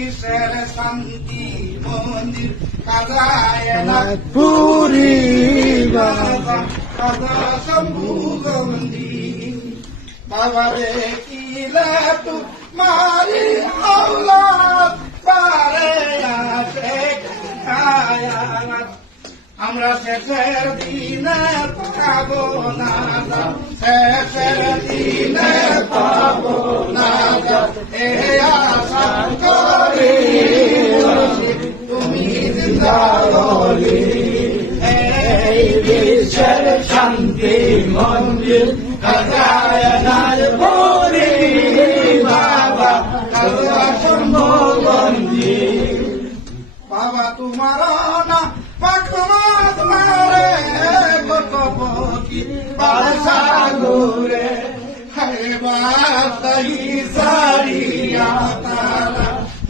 বিশ্বের শান্তি মন্দির কাজায় না পুরি বাবা কাজা শম্ভু মন্দির বাবা রে কিলা তু মারি আওলাদ পারে আসে আমরা শেষের দিনে পাবো না শেষের দিনে পাবো না এ দেবেশ্বর শান্তি মন্দির কদায়নার পুরী বাবা কদা শম্ভু মন্দির বাবা তোমার না পাখমা তোমার কপকি বাসা গোরে হে বাবা সারি